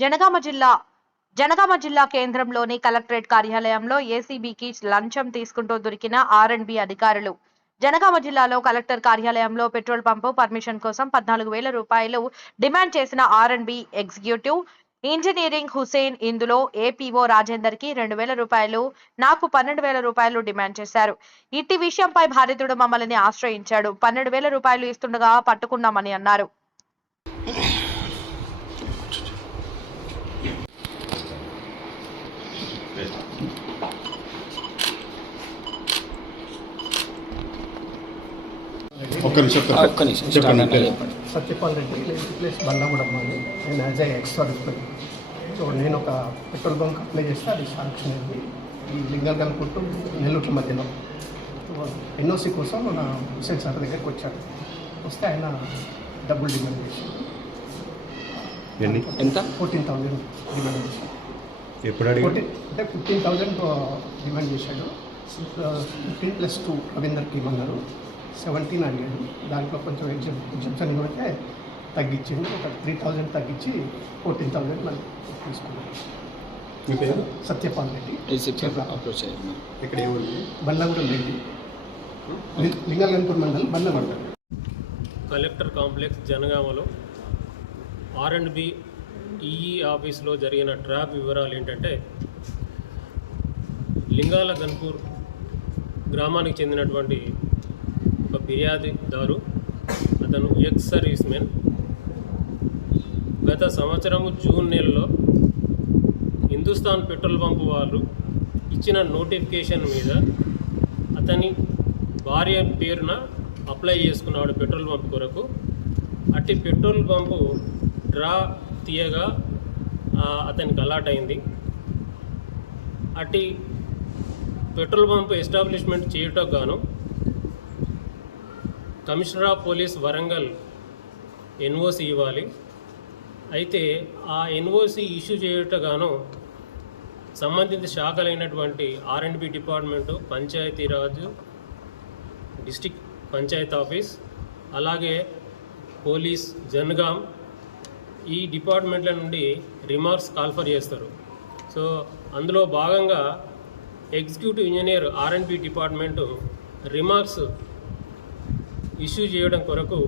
జనగామ జిల్లా జనగామ జిల్లా కేంద్రంలోని కలెక్టరేట్ కార్యాలయంలో ఏసీబీకి లంచం తీసుకుంటూ దొరికిన ఆర్ అండ్ బి అధికారులు. జనగామ జిల్లాలో కలెక్టర్ కార్యాలయంలో పెట్రోల్ పంపు పర్మిషన్ కోసం పద్నాలుగు వేల రూపాయలు డిమాండ్ చేసిన R and B executive engineering Husain ఇందులో ఏపీఓ రాజేందర్కి రెండు వేల రూపాయలు నాకు పన్నెండు వేల రూపాయలు డిమాండ్ చేశారు. ఇట్టి విషయంపై బాధితుడు మమ్మల్ని ఆశ్రయించాడు. పన్నెండు వేల రూపాయలు ఇస్తుండగా పట్టుకున్నామని అన్నారు. ఒక్క నిమిషం ఒక్క చెప్పండి సత్యపాల్ రెడ్డి ప్లేస్ బండాగూడెం అండి నేను as a ex worker so నేను ఒక పెట్రోల్ బంక్ అప్లై చేస్తే అది శాంక్షన్ అయింది. ఈ లింగల్ కనుకుంటూ నెల్లూట్ల మధ్యలో. ఎన్ఓసి కోసం మన హుసేన్ సార్ దగ్గరికి వచ్చాడు. వస్తే ఆయన డబ్బులు డిమాండ్ చేశాడు ఎన్ని? ఎంత? ఫోర్టీన్ థౌజండ్ డిమాండ్ చేశాడు ఎప్పుడు అడిగి ఫోర్టీన్ అంటే ఫిఫ్టీన్ థౌజండ్ డిమాండ్ చేశాడు. ఫిఫ్టీన్ ప్లస్ టూ రవీందర్కి ఇవ్వన్నారు సెవెంటీన్ అడిగాడు. దాంట్లో కొంచెం ఎగ్జామ్ ఎగ్జామ్షన్ ఇవ్వమంటే తగ్గించింది. ఒక త్రీ థౌజండ్ తగ్గించి ఫోర్టీన్ థౌజండ్ మళ్ళీ తీసుకున్నాను మీ పేరు? సత్యపాల్ రెడ్డి. ఇక్కడ ఏ ఊరు? బండ్లగూడెం రెడ్డి లింగల్గన్పూర్ మండలం బండ్లగూడెం కలెక్టర్ కాంప్లెక్స్ జనగామలో ఆర్ అండ్ బి ఈఈ ఆఫీస్లో జరిగిన ట్రాప్ వివరాలు ఏంటంటే లింగాల గన్పూర్ గ్రామానికి చెందినటువంటి ఒక ఫిర్యాదుదారు అతను ఎక్స్ సర్వీస్ మెన్ గత సంవత్సరము జూన్ నెలలో హిందుస్థాన్ పెట్రోల్ పంపు వాళ్ళు ఇచ్చిన నోటిఫికేషన్ మీద అతని భార్య పేరున అప్లై చేసుకున్నాడు పెట్రోల్ పంప్ కొరకు. అట్టి పెట్రోల్ పంపు డ్రా తీయగా అతనికి అలాట్ అయింది అట్టి పెట్రోల్ పంప్ ఎస్టాబ్లిష్మెంట్ చేయుటకు గాను commissioner of police Warangal NOC ఇవ్వాలి. అయితే ఆ ఎన్ఓసి ఇష్యూ చేయుటగాను గాను సంబంధిత శాఖలైనటువంటి R and B department Panchayati Raj district panchayat office అలాగే పోలీస్ జనగాం ఈ డిపార్ట్మెంట్ల నుండి రిమార్క్స్ కాల్ఫర్ చేస్తారు. సో అందులో భాగంగా executive engineer R and B department remarks issue చేయడం కొరకు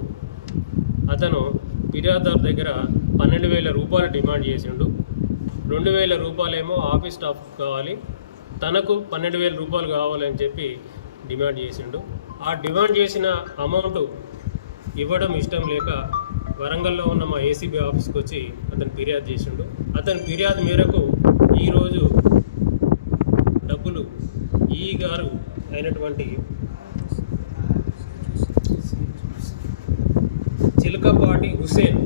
అతను ఫిర్యాదార్ దగ్గర పన్నెండు వేల రూపాయలు డిమాండ్ చేసిండు. రెండు వేల రూపాయలేమో ఆఫీస్ స్టాఫ్ కావాలి. తనకు పన్నెండు వేల రూపాయలు కావాలని చెప్పి డిమాండ్ చేసిండు. ఆ డిమాండ్ చేసిన అమౌంట్ ఇవ్వడం ఇష్టం లేక వరంగల్లో ఉన్న మా ఏసీబీ ఆఫీస్కి వచ్చి అతను ఫిర్యాదు చేసిండు. అతని ఫిర్యాదు మేరకు ఈరోజు డబ్బులు ఈ గారు అయినటువంటి చిలకపాటి హుసేన్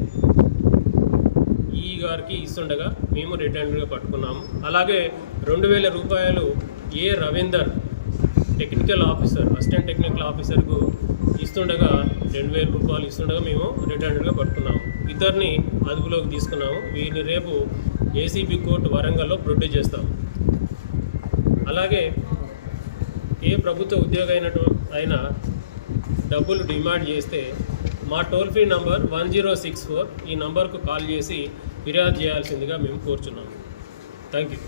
ఈ గారికి ఇస్తుండగా మేము రిటర్న్గా పట్టుకున్నాము. అలాగే రెండు వేల రూపాయలు ఏ Ravinder technical officer assistant technical ఆఫీసర్కు ఇస్తుండగా రెండు వేల రూపాయలు ఇస్తుండగా మేము రెడ్ హ్యాండెడ్గా పట్టుకున్నాము ఇద్దరిని అదుపులోకి తీసుకున్నాము. వీరిని రేపు ఏసీబీ కోర్టు వరంగల్లో ప్రొడ్యూస్ చేస్తాము. అలాగే ఏ ప్రభుత్వ ఉద్యోగ అయినటు అయినా డబ్బులు డిమాండ్ చేస్తే మా toll free number one zero six four ఈ నంబర్కు కాల్ చేసి ఫిర్యాదు చేయాల్సిందిగా మేము కోరుచున్నాము. Thank you